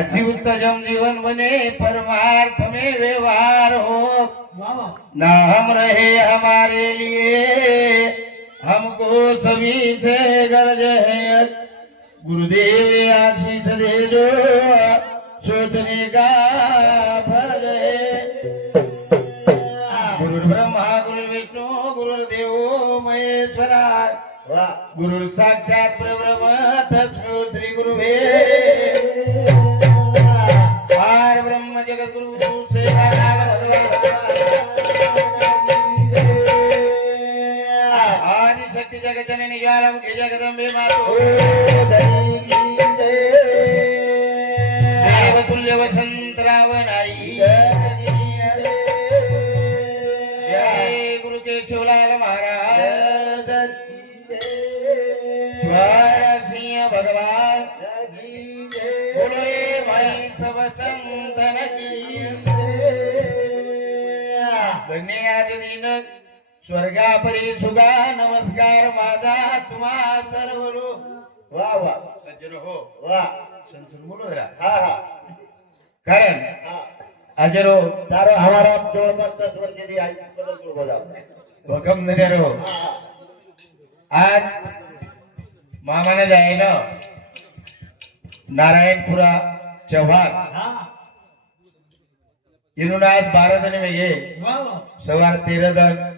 संसार अच्युतजम जीवन बने परमार्थ में व्यवहार हो ना हम रहे हमारे लिए हमको सभी से गर्ज है गुरुदेव आशीष दे जो सोचने का फर्ज है गुरु ब्रह्मा गुरु विष्णु गुरुदेव महेश्वरा गुरु साक्षात परब्रह्म तस्मै श्री गुरुवे जगत जननी ज्वालामुखी जगदंबे मातो वसंत रावणाई। जय गुरु केशवलाल महाराज। ज्वाला सिंह भगवान। बोले भाई सब संतन की धन्यवाद दिन स्वर्गापरी सुगा नमस्कार माझा तुम्हा सर्व वा वा. सज्जन हो. वा. संसन बोलो जरा. हा हा. कारण अजरो तारो हमारा जवळपास दस वर्ष दी बोला भकम हो. आज मामाने जाय ना नारायणपुरा चव्हाण. इनून आज बारा जण वेगळे. सव्वा तेरा जण.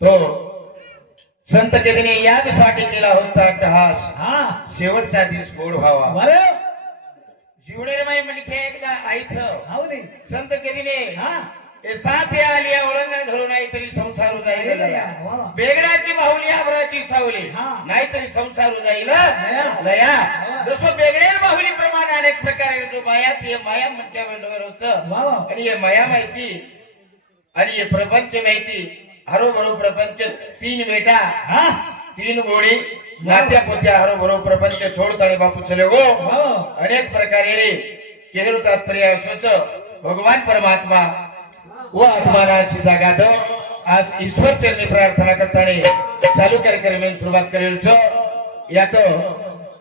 तो संत केदने याचसाठी केला होता अट्टहास शेवटचा दिवस गोड व्हावा. जीवनेर माई म्हणखे एकदा आईचं. संत केदीने हे. साथ आली ओळंगा धरून नाही तरी संसार जाईल. बेगडाची बाहुली आबराची सावली. नाही तरी संसार जाईल. लया. जसं बेगड्या बाहुली प्रमाणे अनेक प्रकारे जो मायाच हे माया म्हणत्या आणि हे माया माहिती आणि हे प्रपंच माहिती हरोभरो प्रपंच तीन बेटा तीन गोडी नात्या पोत्या हरोभरो प्रपंच छोडताळे बापू चले गो अनेक प्रकारे रे केंद्र तात्पर्य असोच भगवान परमात्मा व आत्मानाची जागा द. आज ईश्वर चरणी प्रार्थना करताना चालू कार्यक्रम सुरुवात करेल छ यात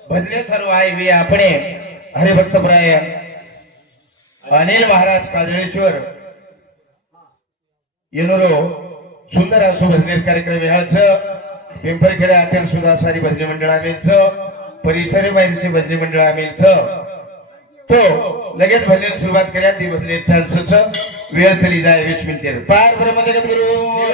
भजने सर्व आहे वे आपणे हरिभक्त प्राय. अनिल महाराज काजळेश्वर. येणोरो सुंदर असो भजनेर कार्यक्रम वेळाच पिंपरखेडे आतेर सुद्धा सारी भजनी मंडळ आमेलच परिसरी माहिती भजनी मंडळ आमेलच तो लगेच भजनेर सुरुवात केल्या ती भजने चान्सच वेळ चली जाय वीस मिनिटे. पार ब्रह्म जगत गुरु.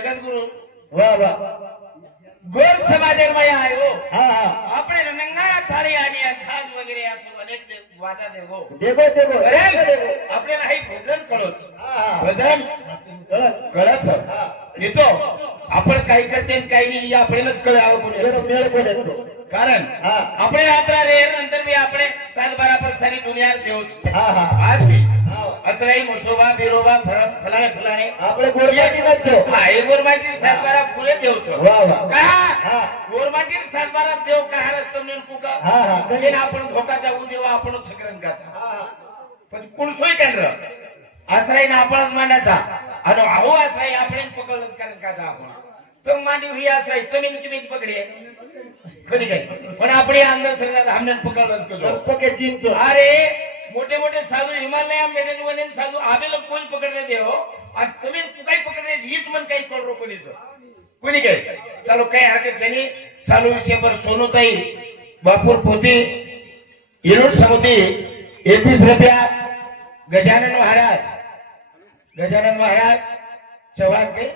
જગતગુરુ વાહ વાહ ગોર સમાજમાં આવ્યો હા હા આપણે નંગારા થાળી આની આ ખાજ વગેરે આ શું અનેક દે- વાટા દેવો દેખો દેખો અરે દેખો આપણે અહીં ભજન કરો છો હા હા ભજન કળશ. કરે છે એ તો આપણે કઈ કરતે ને કઈ નહીં એ આપણે જ કળે આવો કોને એનો মাটির છો હા એ ગોરમાટીર સાતબારા ફૂલે દેવ છો વાહ વાહ કા હા ગોરમાટીર સાતબારા દેવ કહારસ તમને કુકા હા હા કહીને આપણે ધોકા જાવું દેવા આપણો છકરન ગાતા હા પછી કુણસોય કેન્દ્ર આશ્રયને આપણસ માંડાचा અને આવો આશ્રય આપણે પકડલ કરન ગાતા આપણે તો માંડ્યું હી આશ્રય તમે કેમ પકડીએ ખરી ગઈ પણ આપણે અંદર સરકાર અમને પકડલ કરજો પકે જીનતો અરે મોટે મોટે સાધુ હિમાલય મેનેજમેન્ટ સાધુ આવેલો કોણ પકડને દેવો आणि तुम्ही काही पकडले हीच मन काही कळलो कोणीच कोणी काय? चालू काही हरकत नाही. चालू विषय पर सोनूताई बापूर पोती येरोड समुद्री एकवीस रुपया गजानन महाराज. गजानन महाराज चव्हाण काही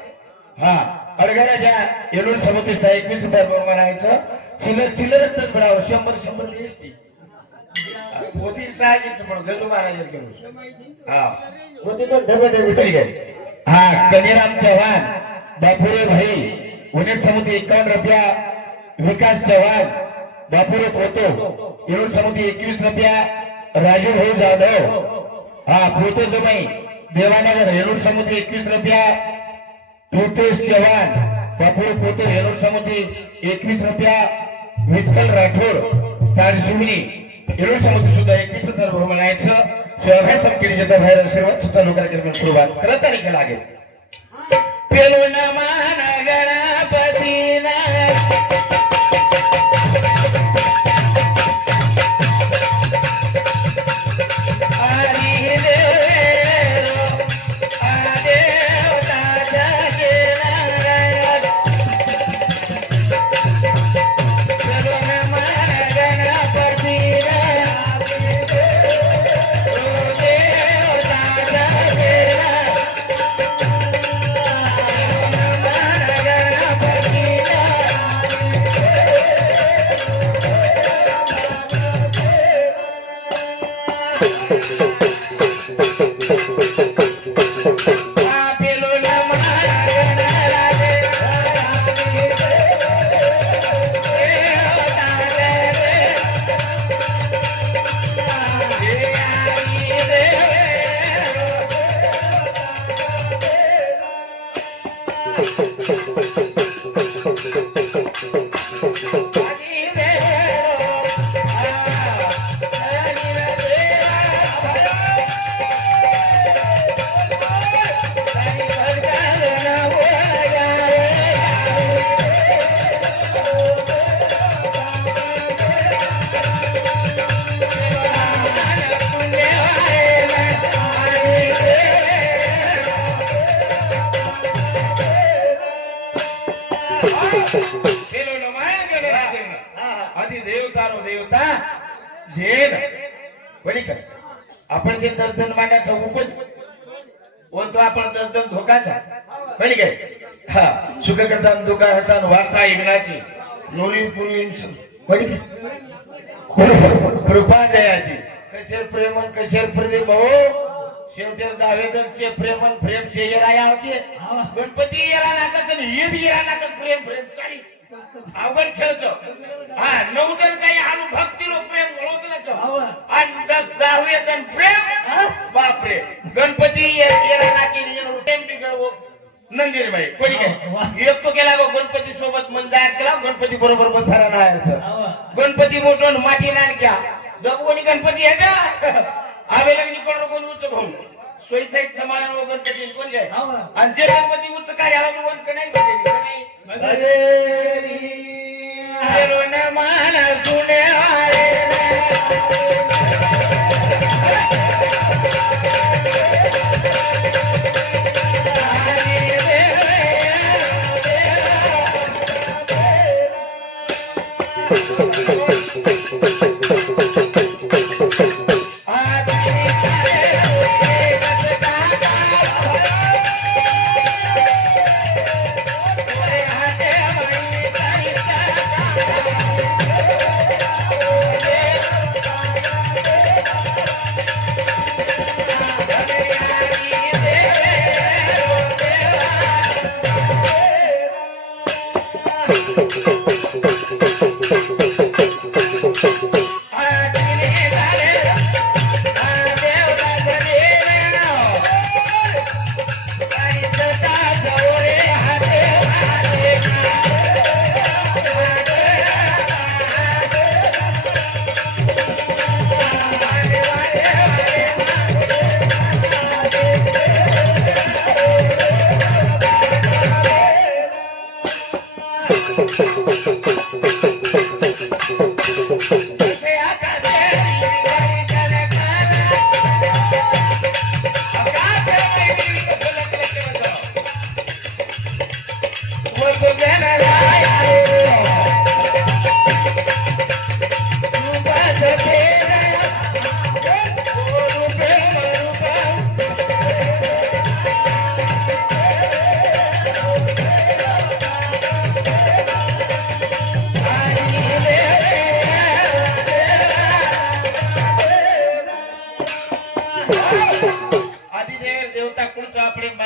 हा अडगराच्या येरोड समुद्रीचा एकवीस रुपया बरोबर म्हणायचं चिल्लर चिल्लरच बडावं शंभर शंभर दिवस પોતી સાહેબ પણ ગલુ મહારાજ કેવું છે. હા. મોદી તો ઢબે ઢબે કરી ગયા હા કન્યારામ ચૌહાણ બાપુરે ભાઈ ઉનેટ સમિતિ એકાવન રૂપિયા વિકાસ ચૌહાણ બાપુરે પોતો એવું સમિતિ એકવીસ રૂપિયા રાજુભાઈ જાદવ. હા પોતો સમય દેવાનગર હેલુર સમિતિ એકવીસ રૂપિયા પ્રિતેશ ચૌહાણ બાપુરે પોતે હેલુર સમિતિ એકવીસ રૂપિયા વિઠ્ઠલ રાઠોડ તારસુમની एलोशामध्ये सुद्धा एकवीस हजार बहुमान आहेत शहरात संकेत जेता बाहेर आशीर्वाद सुद्धा लोकांना सुरुवात करत आणि का लागेल. पेलो नमान गणपती करता दुका होता वार्ता ऐकण्याची. नोरी काय कृपा जयाची. कशेर प्रेमन कशेर प्रदीप भाऊ? शेवटी दावेदन से प्रेमन प्रेम से येरा यावचे गणपती येरा नाकाच हे बी येरा नाकाच प्रेम प्रेम. चाली. अवघड खेळतो. हा नऊदन काही हाणू भक्तीलो प्रेम वळवतो आणि दस दहावे दन प्रेम. बापरे. गणपती ये- येरा नाकी प्रेम बिघडवो. नंदिनी बाई कोणी काय? एक तो गेला गो गणपती सोबत मन जायत केला गणपती बरोबर बसारा नाही गणपती मोठो माटी नानक्या दबोनी गणपती आहे का? आवे लागली कोण कोण उच्च भाऊ? सोयी साईड समाधान व गणपती कोण काय आणि जे गणपती उच्च काय आला तो नाही नाही? माना सुने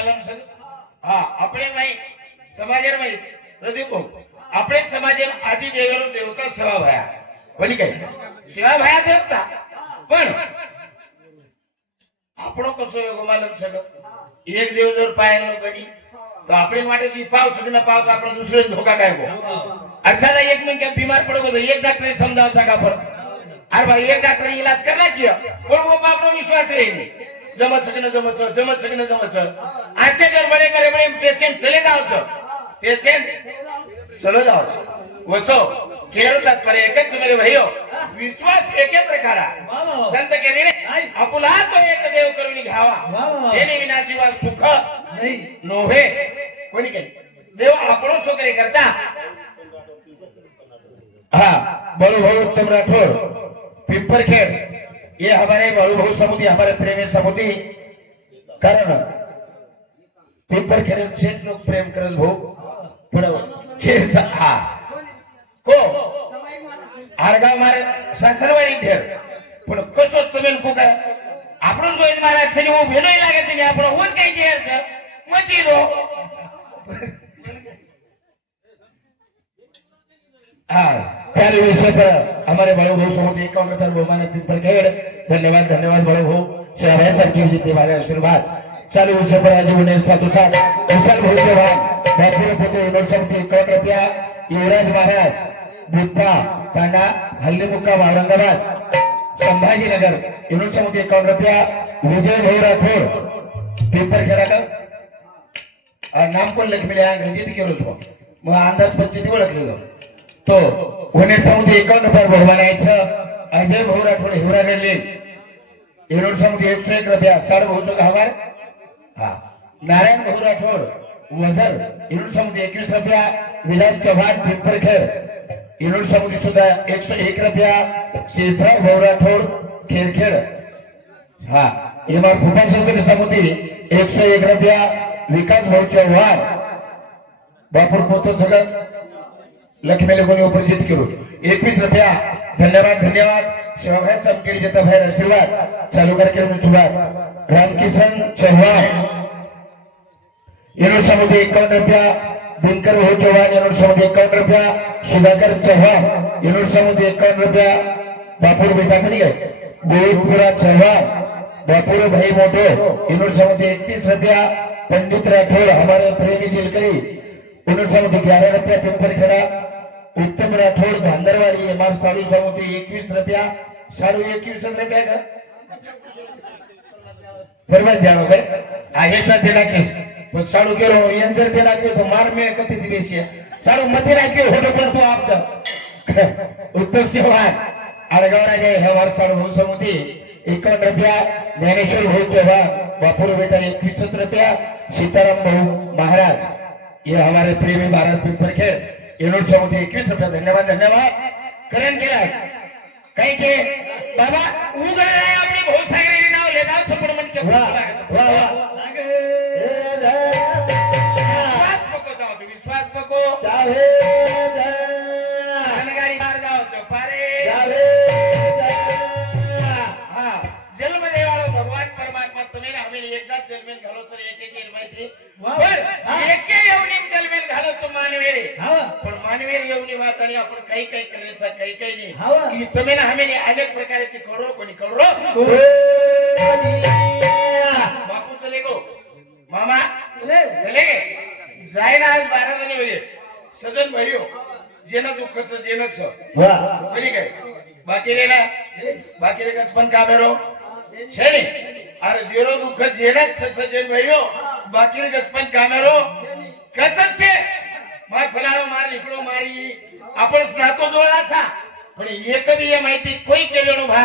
કલમ છે હા આપણે નહીં સમાજે નહીં પ્રદીપ આપણે સમાજે આદિ દેવેલો દેવતા સેવા ભયા ભલી કઈ સેવા ભયા દેવતા પણ આપણો કશો યોગ માલમ છે એક દેવ જर પાયનો ગડી તો આપણે માટે જે પાવ છે ને પાવ આપણે દુસરે ધોકા કાઢવો અચ્છા એક મિનિટ કેમ બીમાર પડો તો એક ડાક્ટરે સમજાવ સાકા પર અરે ભાઈ એક ડાક્ટરે ઈલાજ કરવા નાખ્યો પણ બાપનો વિશ્વાસ રહી નહીં जमत सकने जमत सो जमत सकने जमत सो ऐसे कर बड़े करे बड़े पेशेंट चले जाओ सो पेशेंट चलो जाओ सो वसो केवळ तात्पर्य एकच मेरे भाईओ. विश्वास एके प्रकारा. संत केले नाही. आपुला तो एक देव करून घ्यावा. हे विनाची वा सुख. नोहे. कोणी काही? देव आपण सोकरे करता. हा बरोबर उत्तम राठोड. पिंपरखेड. ये हमारे बड़ू भाऊ समुदी हमारे प्रेमी समुदी कारण पिंपरखेड़ से लोग प्रेम करत भाऊ पुढे खेळ हा को आडगाव मारे सासरवाडी ढेर पण कसो તમે લોકો काय આપણો જ ગોવિંદ મહારાજ છે ને હું ભેડો લાગે છે ને આપણો હું જ કઈ ઘેર છે મતી દો विषय पर हमारे बड़े भाऊ समूह एकाउंट पर बहुमान पिंपल खेड़ धन्यवाद धन्यवाद बड़े भाऊ शहर सबके जीते वाले आशीर्वाद चालू विषय पर आज उन्हें साधु साथ विशाल भाऊ चौहान महत्त्वपूर्ण पोते युनिवर्सिटी एकाउंट रुपया युवराज महाराज बुद्धा तांडा हल्लीमुक्का औरंगाबाद संभाजीनगर युनिवर्सिटी एकाउंट रुपया विजय भाऊ राठोड पिंपल खेड़ा का आ, नाम कोण लक्ष्मी घंजित केलो છો मग अंदाज पंचायती ओळखले जाऊ तो गुन्हे समुद्र एकावन्न रुपये बहुमानायचं अजय भाऊ राठोड हिवरा गेले हिरोड समुद्र एकशे एक रुपया साड भाऊचं गावार हा. नारायण भाऊ राठोड वजर हिरोड समुद्र एकवीस रुपया विलास चव्हाण पिंपरखेड हिरोड समुद्र सुद्धा एकशे एक रुपया शेषराव भाऊ राठोड खेरखेड. हा. इमार फुटाशास्त्री समिती एकशे एक रुपया विकास भाऊ चव्हाण. बापूर पोतो सगळं. लक्ष्मीला कोणी उपस्थित केलो एकवीस रुपया। धन्यवाद धन्यवाद। शिवभाई साहेब केली देता बाहेर आशीर्वाद। चालू कार्यक्रम सुरुवात रामकिशन चव्हाण युनिवर्सिटीमध्ये एकावन्न रुपया। दिनकर भाऊ चव्हाण युनिवर्सिटीमध्ये एकावन्न रुपया। सुधाकर चव्हाण युनिवर्सिटीमध्ये एकावन्न रुपया। बापूर बेटाकडी आहे गोविंदपुरा चव्हाण बापूर भाई मोठे युनिवर्सिटीमध्ये एकतीस रुपया। पंडित राठोड हमारे प्रेमी जिलकरी युनिवर्सिटीमध्ये ग्यारह रुपया पिंपरखेडा उत्तम राठोड धांदरवाडी एम आर साडू समिती एकवीस रुपया. साडू एकवीस रुपया का? बरोबर द्यावं काय आहेचा ते नाकीस पण साडू गेलो यांचं ते नाकी होतं मार मिळ कधी ती बेशी साडू मध्ये नाकी होतं पण तो आपत उत्तम चव्हाण आडगाव राजे हे वार साडू भाऊ समिती एकावन्न रुपया ज्ञानेश्वर भाऊ चव्हाण बापूर बेटा एकवीस रुपया. सीताराम भाऊ महाराज. ये हमारे प्रेमी महाराज पिंपरखेड. येणूर समिती एकवीस रुपया. धन्यवाद धन्यवाद. करण केला काही के बाबा उघड आहे आपली भाऊ नाव. लेदा सपड म्हणजे वा वा वा. लागे. विश्वास पको विश्वास पको ઈ તમે ના અમે અનેક પ્રકારે થી કરો. કોની કરો બાપુ ચલે ગો. મામા ચલે. ગે જાય આજ બારા તને વજે સજન ભાઈઓ જેના દુઃખ છે જેનો છે. બની ગઈ. બાકી રેલા બાકી રે કસપન કામેરો છે ને? અરે જેરો દુઃખ જેના જ છે સજન ભાઈઓ. બાકી રે કસપન કામેરો કચક છે. માર ફલાણો માર લીકડો મારી. આપણે સ્નાતો દોડા છા पण एक बी माहिती कोई केलेलो भा.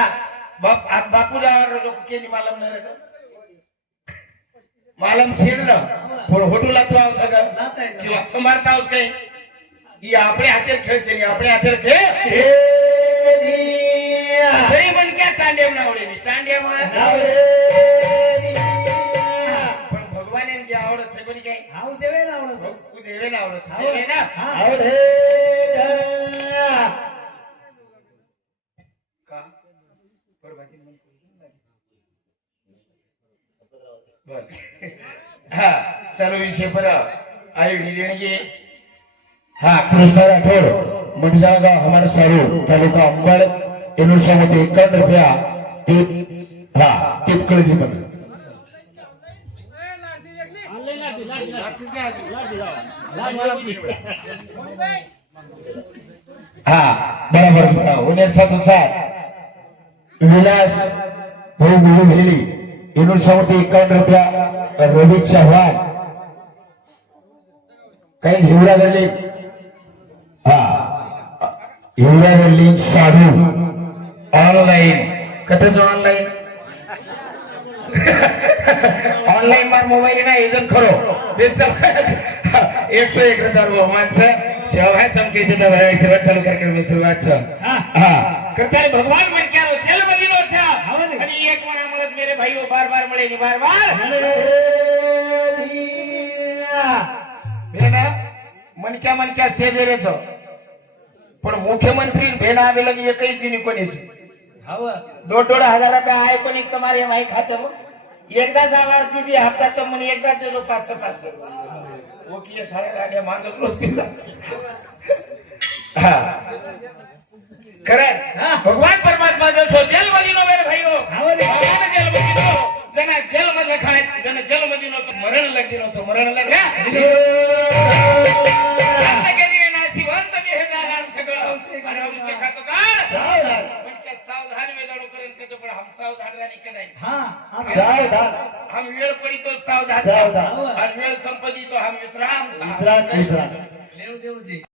बाप बापूला लोक केली मालम नाही रे का? मालम छेडलं पण होटूला तू आव सगळं. किंवा तो मारता आहोस काही. ही आपल्या हातेर खेळचे नाही आपल्या हातेर खेळ. तरी पण क्या तांडेव नावडे मी. तांडेव पण भगवान यांची आवडत सगळी काय हाऊ देवे ना आवडत. देवे ना. आवडत. देवे ना का बरोबर. बर हा चालू विषय बरं आई ही देणगी. हा कृष्णा राठोड मंडजाळगाव हमार सारू तालुका अंबड एनुसामध्ये एकावन्न रुपया टीप हा टिपकळी मध्ये हा बरोबर. उन्हेर साधू सात विलास भाऊ गुरु भेली एनुष्यामध्ये एकावन्न रुपया रवी चव्हाण काही हिवरा झाली हा हिवरा झाली साधू ऑनलाईन कथेच ऑनलाईन ऑनलाईन मार मोबाईल ना एजंट खरो ते एकशे एक हजार बहुमानचं सेवा चमके तिथं भरायची सुरुवात चालू हा करताय भगवान मन क्या रो चल मदीनो छा आणि एक मना मुळे मेरे भाई बार बार मिळे नी बार। बार भेना मन क्या मन क्या से दे रे छो पण मुख्यमंत्री भेना आवे लगी एकही दिनी कोणीच. दोन दोन हजार रुपये आहे कोणी तुम्हाला माही खाते मग एकदा जाणार दिदी हप्ता तर म्हणे एकदा देतो पाचशे पाचशे. वकील साड्या गाड्या मागत हा. खरं भगवान परमात्मा जो सो जेल मधीनो मेरे भाईओ भगवान जेल मधीनो जना जेल मध्ये खाय जन जेल मधीनो तो मरण लगिनो तो मरण लगा देह सगळं. आणि खातो का? त्या सावधान वेळाडू करेन त्याचं पण हम सावधान राणी कराय हम वेळ पडी तो सावधान. आणि वेळ संपदी तो हम विश्राम. विश्राम, विश्राम.